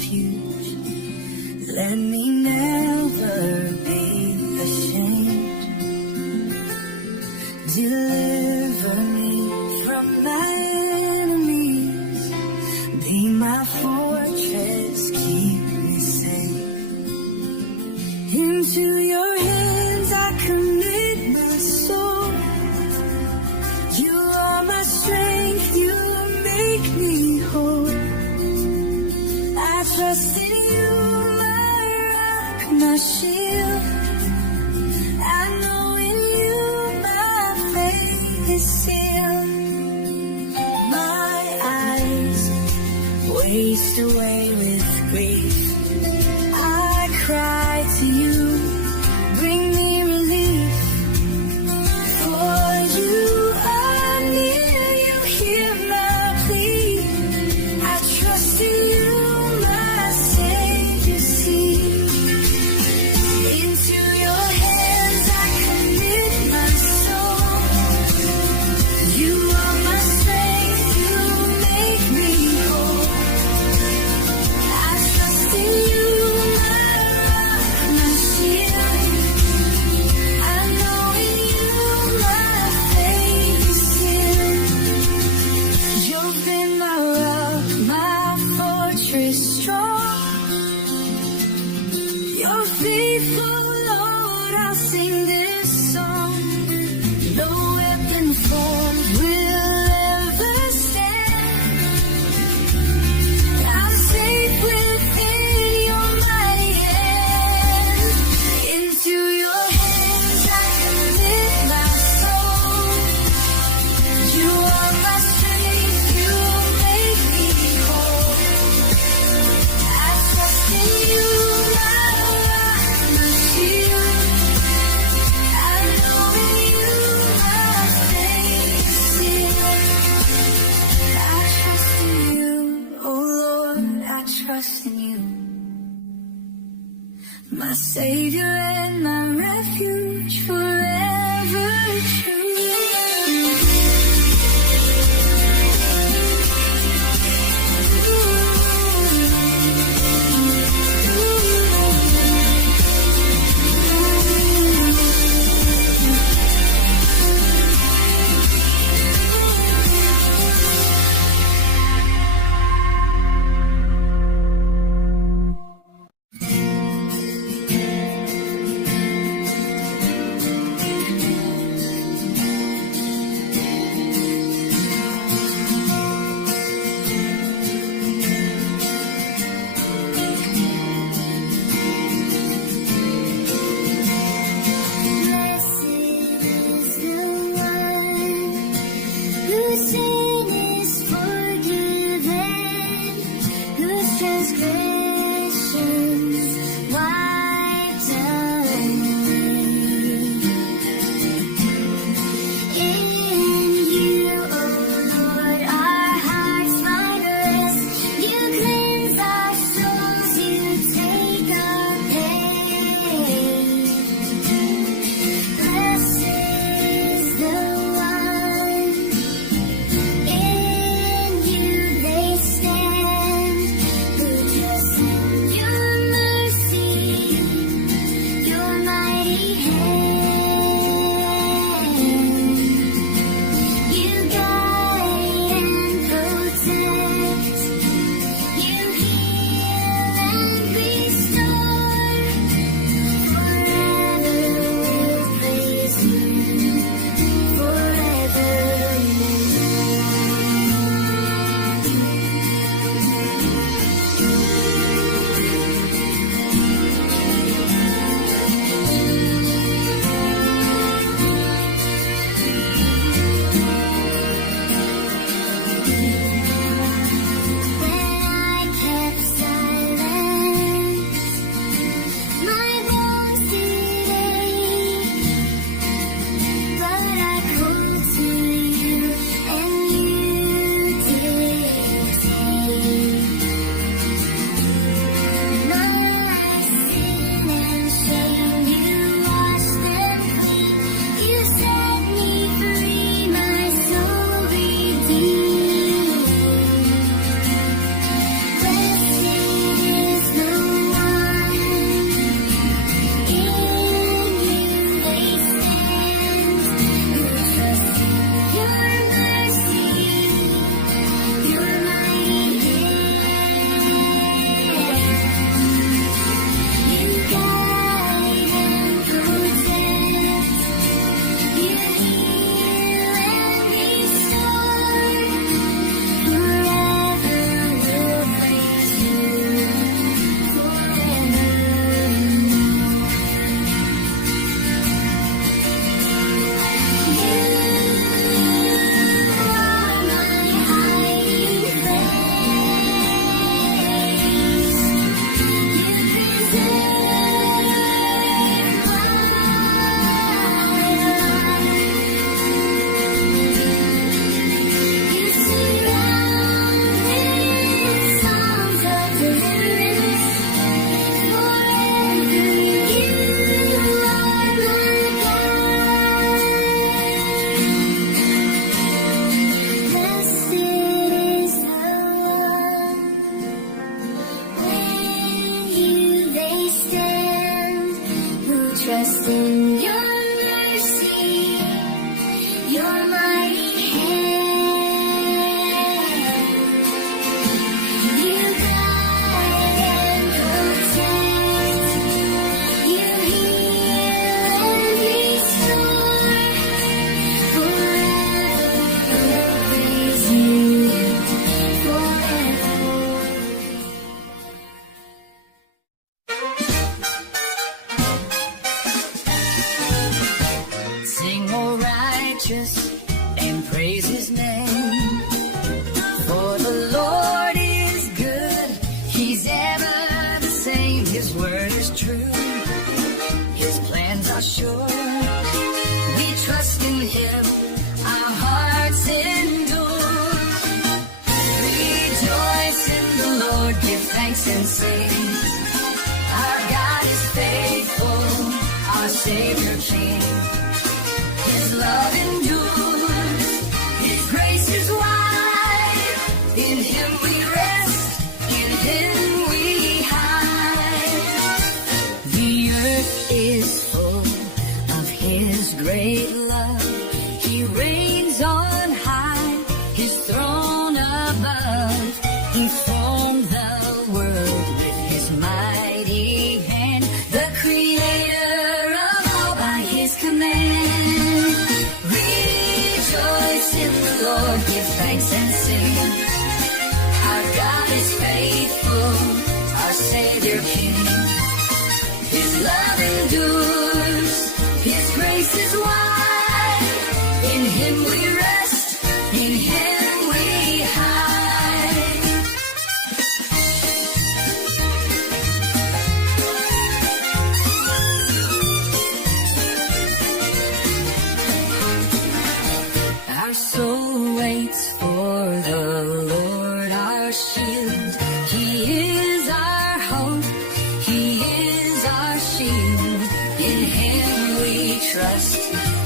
refuge. Let me never be ashamed. Deliver me from my enemies. Be my fortress, keep me safe. Into your hands I commit my soul. You are my strength, you make me whole. I trust in you, my rock, my shield. I know in you my faith is sealed. My eyes waste away with grief. I cry to you, bring me relief. For you are near, you hear my plea. I trust in you, my Savior, see. Into your hands I commit my soul. You are my strength, you make me whole. I trust in you, my rock, my shield. I know in you my faith is sealed. You've been my rock, my fortress strong. You're faithful, Lord, I'll sing this song. No weapon formed will ever stand. I'm safe within your mighty hand. Into your hands I commit my soul. You are my strength, you make me whole. I trust in you, my rock, my shield. I know in you my faith is sealed. I trust in you, oh Lord, I trust in you. My Savior and my refuge forever true. trust in your mercy, your mighty hand. You guide and protect, you heal and restore. Forever we'll praise you, forever. Sing, O righteous, and praise his name. For the Lord is good, he's ever the same. His word is true, his plans are sure. We trust in him, our hearts endure. Rejoice in the Lord, give thanks and sing. Our God is faithful, our Savior King. His love endures, his grace is wide. In him we rest, in him we hide. The earth is full of his great love. He reigns on high, his throne above. He formed the world with his mighty hand, the creator of all by his command. Rejoice in the Lord, give thanks and sing. Our God is faithful, our Savior King. His love endures, his grace is wide. In him we rest, in him we hide. Our soul waits for the Lord, our shield. He is our hope, he is our shield. In him we trust,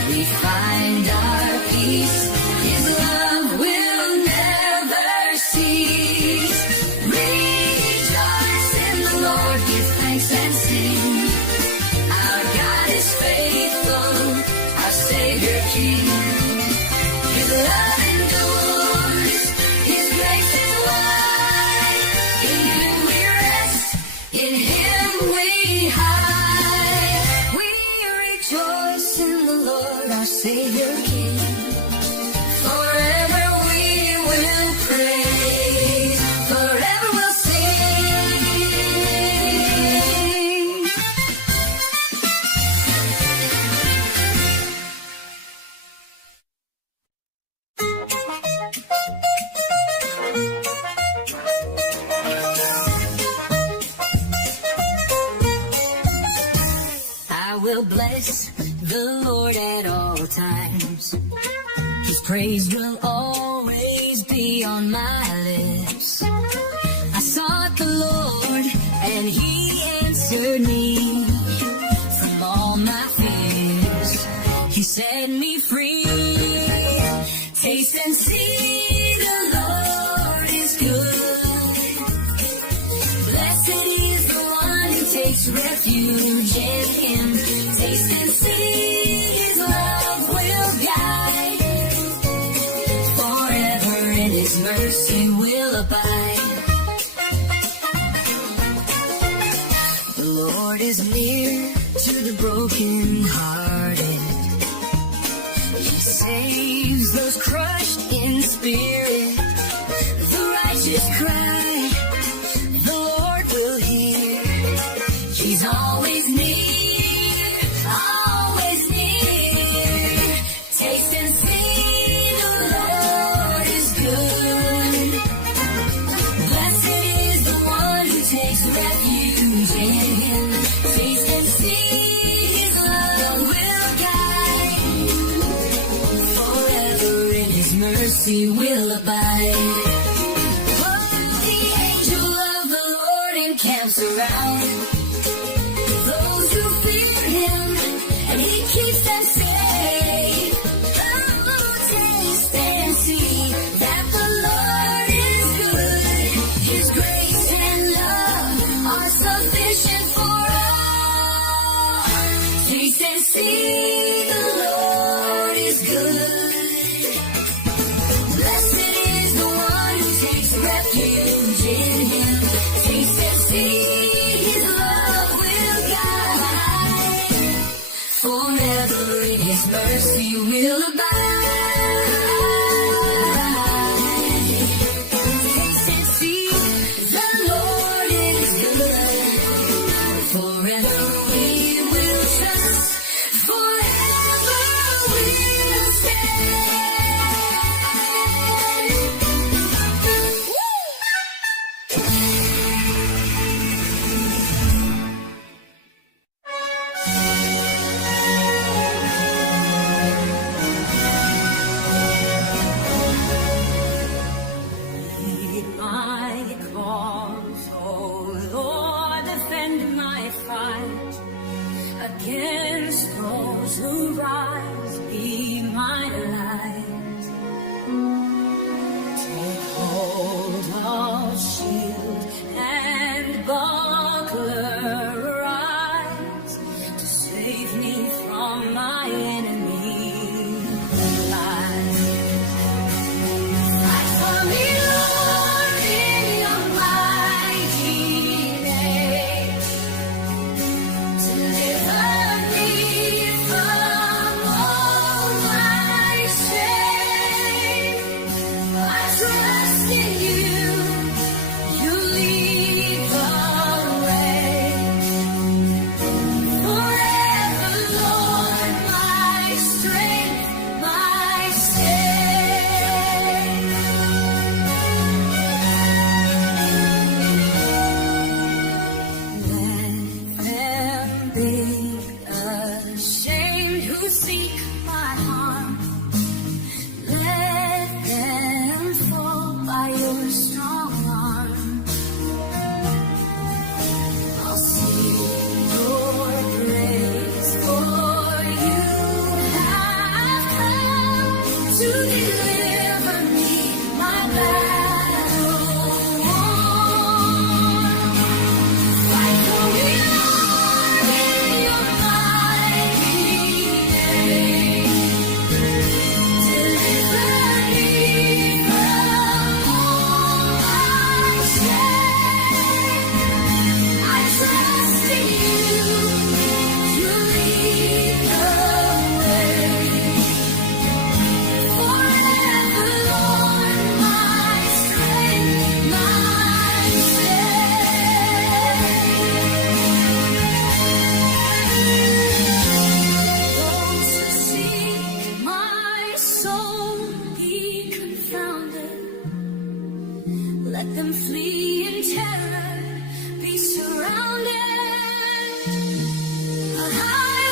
we find our peace. His love will never cease. Rejoice in the Lord, give thanks and sing. Our God is faithful, our Savior King. His love endures, his grace is wide. In him we rest, in him we hide. We rejoice in the Lord, our Savior King. Forever we will praise, forever we'll sing. I will bless the Lord at all times. His praise will always be on my lips. I sought the Lord and he answered me. From all my fears, he set me free. Taste and see the Lord is good. Blessed is the one who takes refuge in him. Taste and see his love will guide. Forever in his mercy will abide. The Lord is near to the brokenhearted. He saves those crushed in spirit. The righteous cry, the Lord will hear. He's always near, always near. Taste and see the Lord is good. Blessed is the one who takes refuge in him. Taste and see his love will guide. Forever in his mercy will abide. Oh, the angel of the Lord encamps around those who fear him, and he keeps them safe. Oh, taste and see that the Lord is good. His grace and love are sufficient for all. See, the Lord is good. Blessed is the one who takes refuge in Him. Taste and see, His love will guide. Forever His mercy will abide. Taste and see, the Lord is good. Forever we will trust. Forever we'll stand. Heed my cause, O Lord, defend my fight. Against those who rise, be my light. Take hold of shield and buckler, rise to save me from my enemy's lies. Fight for me, Lord, in your mighty name. Deliver me from all my shame. I trust in you. You lead the way. Forever, Lord, my strength, my stay. Let them be ashamed who seek my harm. Let them fall by your strong arm. I'll sing your praise, for you have come to deliver me, my battle won. Fight for me, Lord, in your mighty name. Deliver me from all my shame. I trust in you. You lead the way. Forever, Lord, my strength, my stay. Those who seek my soul be confounded. Let them flee in terror, be surrounded. I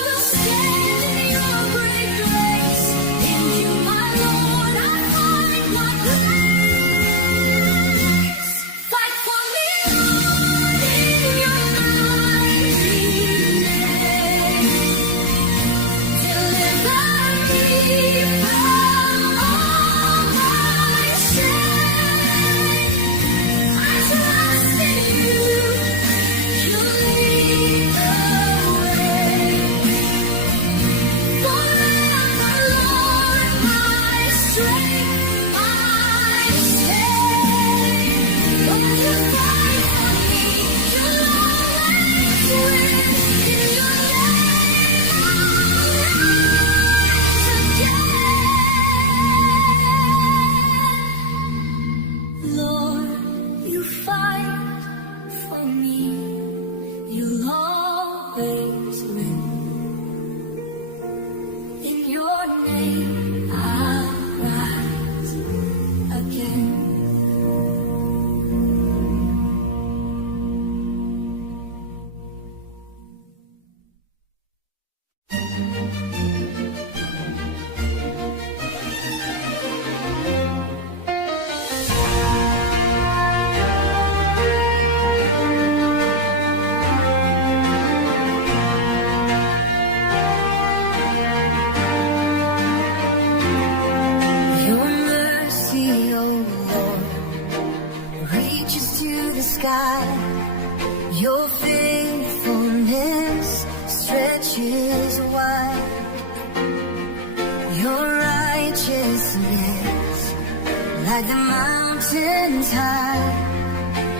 will stand in your great grace. In you, my Lord, I find my place. Fight for me, Lord, in your mighty name. Deliver me from all my shame. I trust in you. You lead the way. Forever, Lord, my strength, my stay. Lord, you fight for me. You'll always win. In your name, I'll rise again. Lord, you fight for me. You'll always win. In your name, I'll rise again. Your mercy, oh Lord, reaches to the sky. Your faithfulness stretches wide. like the mountains high.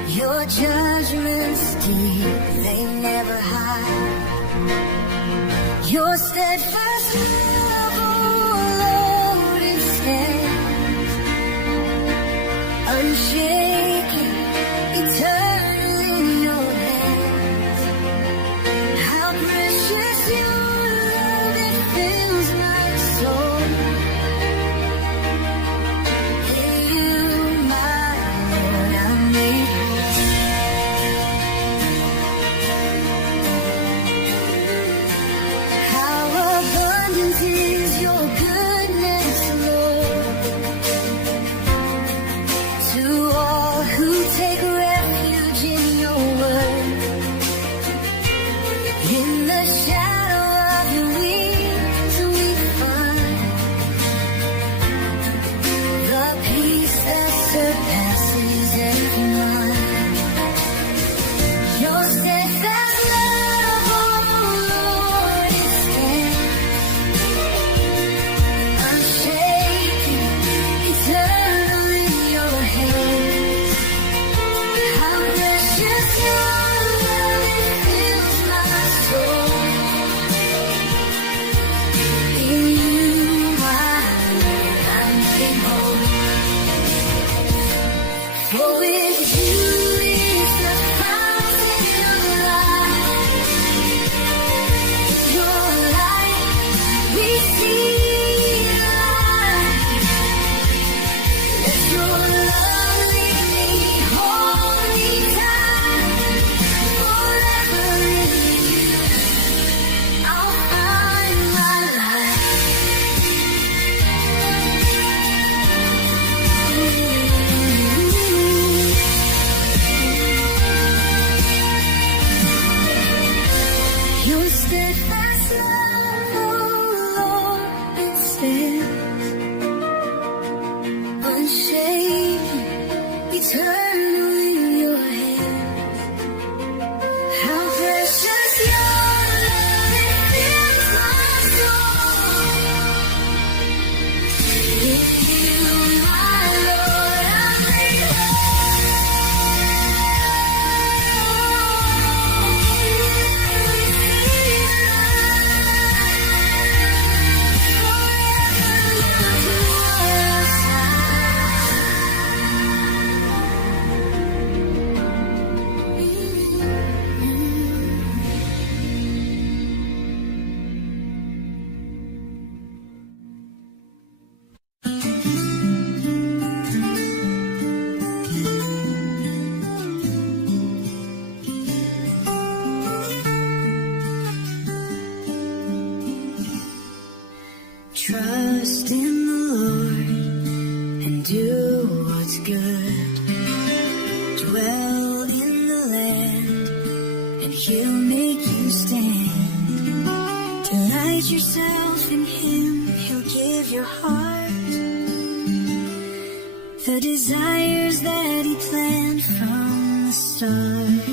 Your judgments deep, they never hide. Your steadfast love, oh Lord, it stands unshaken, eternal in your hands. How precious your love, it fills my soul. In you, my Lord, I'm made whole. How abundant is your goodness, Lord, to all who take refuge in your word. In the shadow of your wings we find the peace that surpasses every mind. Your steadfast love, oh Lord, it stands unshaken, eternal in your hands. How precious your love, it fills my soul. In you, my Lord, I'm made whole. For with you is the fountain of life. Your light, we see light. Let your love lead me home anytime. Forever in you, I'll find my life. Your steadfast love, oh Lord, it stands unshaken, eternal in your hands. How precious your love, it fills my soul. In you, my Lord, I'm made Trust in the Lord and do what's good. Dwell in the land and He'll make you stand. Delight yourself in Him, He'll give your heart the desires that He planned from the start.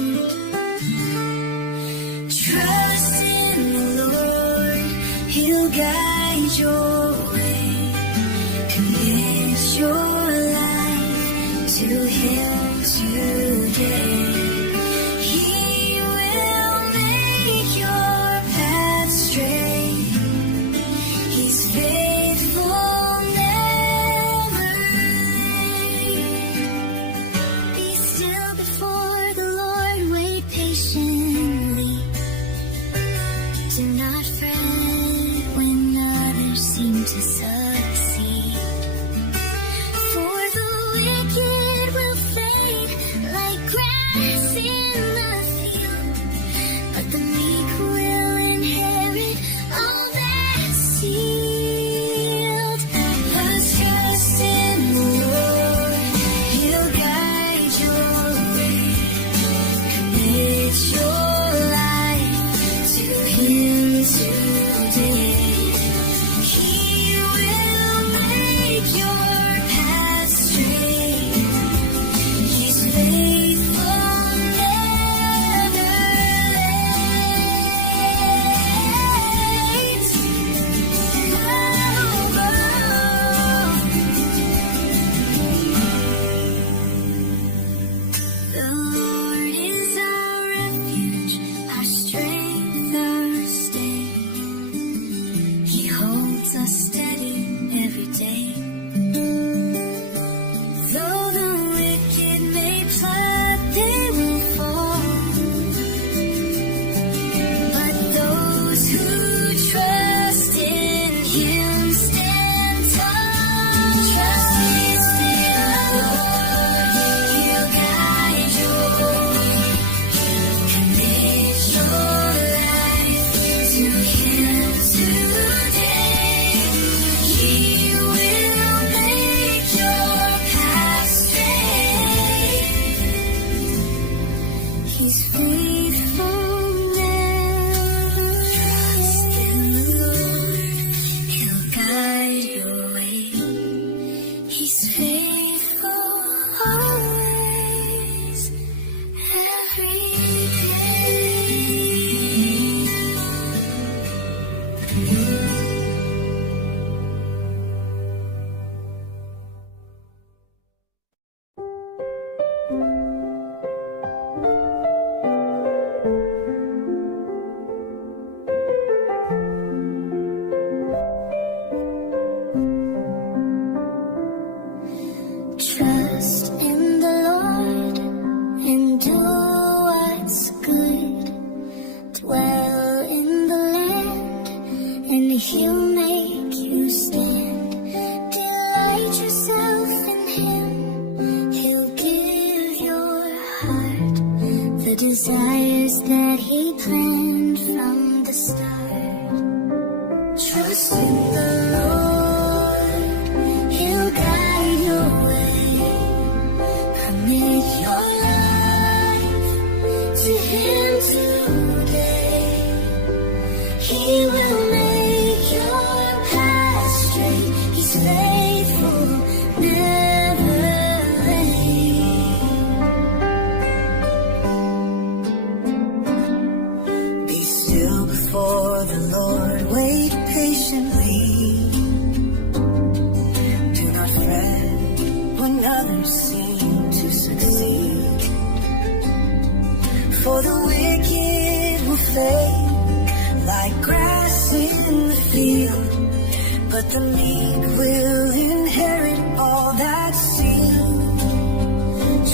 Trust in the Lord, He'll guide your way. Commit your life to Him today. He will make your path straight. He's faithful, never late. Be still before the Lord, wait patiently. Do not fret when others seem He'll make you stand. Delight yourself in Him. He'll give your heart the desires that He planned from the start. Trust in the Lord. He'll guide your way. Commit your life to Him today. He will make your path straight. He's faithful, never late. Be still before the Lord, wait patiently. Do not fret when others seem to succeed, for the wicked will fade like grass in the field, but the meek will inherit all that's seen.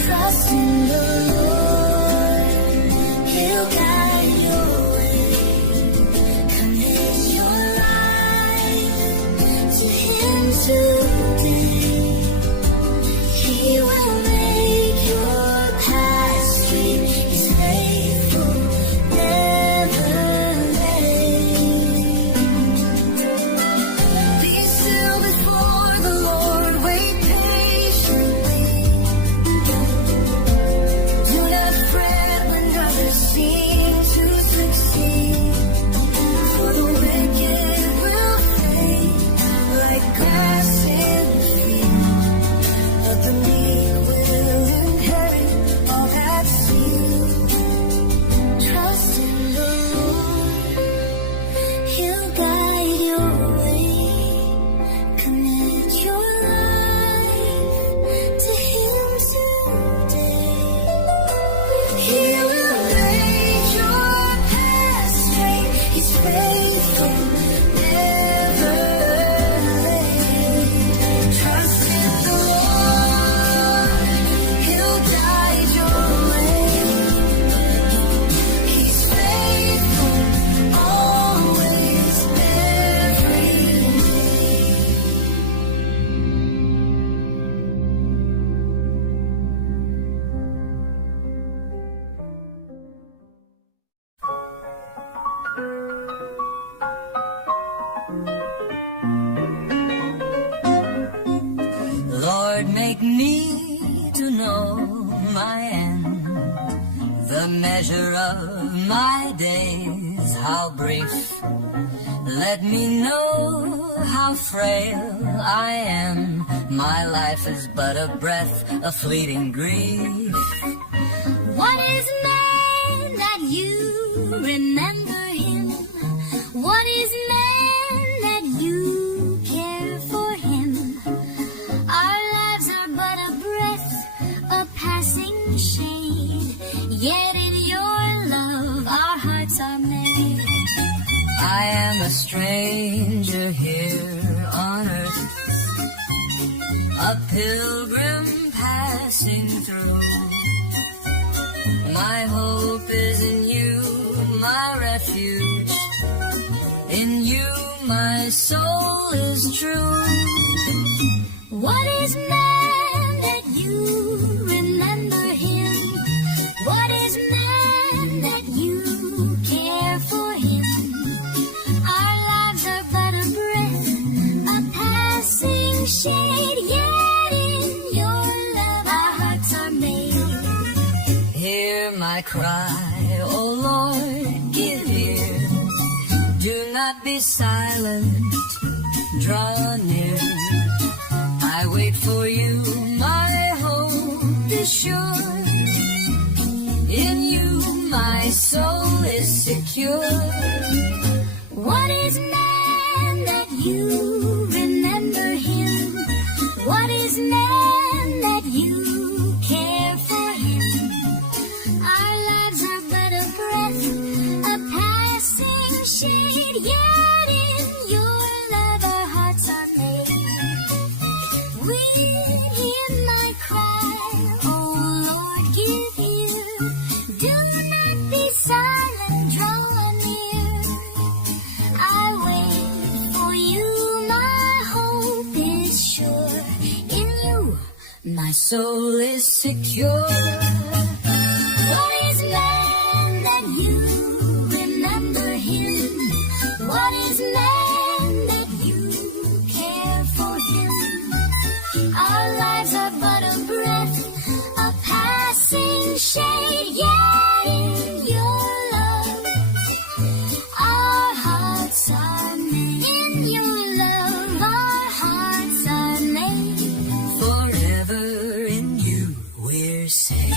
Trust in the Lord, He'll guide your way. Commit your life to Him today. He will make your path straight. He's faithful, never Lord, make me to know my end, the measure of my days, how brief. Let me know how frail I am. My life is but a breath, a fleeting grief. What is man that you remember him? What is man that you care for him? Our lives are but a breath, a passing shade, yet in your love our hearts are made. I am a stranger here on earth, a pilgrim passing through. My hope is in you, my refuge. In you my soul is true. What is man that you remember him? What is man that you care for him? Our lives are but a breath, a passing shade, yet in your love our hearts are made. Hear my cry, O Lord, give ear. Do not be silent, draw near. I wait for you, my hope is sure. In you my soul is secure. What is man that you remember him? What is man that you care for him? Our lives are but a breath, a passing shade, yet in your love our hearts are made. We hear my cry, oh Lord, give ear. Do not be silent, draw near. I wait soul is secure. What is man that you remember him? What is man that you care for him? Our lives are but a breath, a passing shade, yet in your love our hearts are made. In your love our hearts are made. Forever in you we're saved.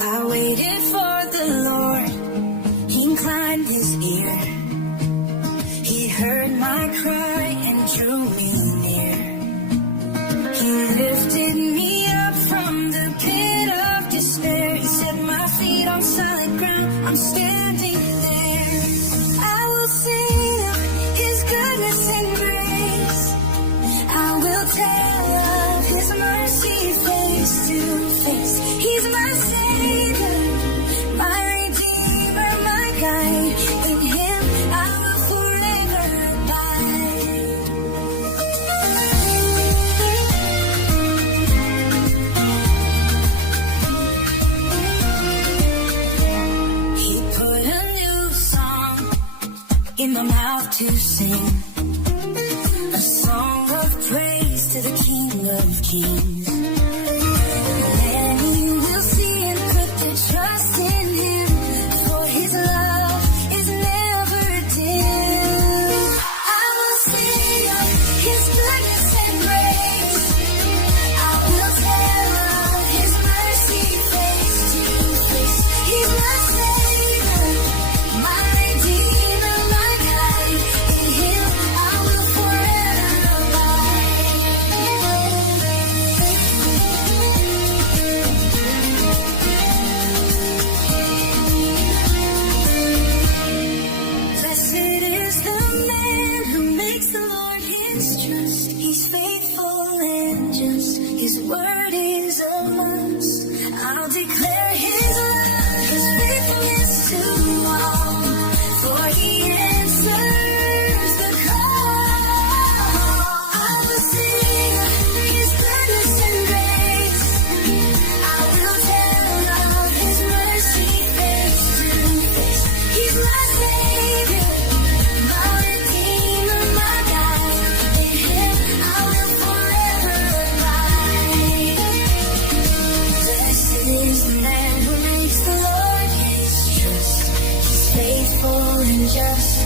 I waited for the Lord, He inclined His ear. He heard my cry and drew me near. He lifted me up from the pit of despair. He set my feet on solid ground. I'm standing there. I will sing of His goodness and grace. I will tell of His mercy face to face. He's my Savior, my Redeemer, my guide. In Him I will forever abide. He put a new song in my mouth to sing, a song of praise to the King of Kings. Many will see and put their trust in Him, for His love is never dim. I will sing of His goodness and grace. I will tell of His mercy face to face. He's my Savior, my Redeemer, my guide. In Him I will forever Blessed is the man who makes the Lord his trust. He's faithful and just. His word is a must. I'll declare His love, His faithfulness to all. For He answers the call. I will sing of His goodness and grace. I will tell of His mercy face to face. He's my Savior, my Redeemer, my guide. In Him I will forever abide. Blessed is the man who makes the Lord his trust. He's faithful and just.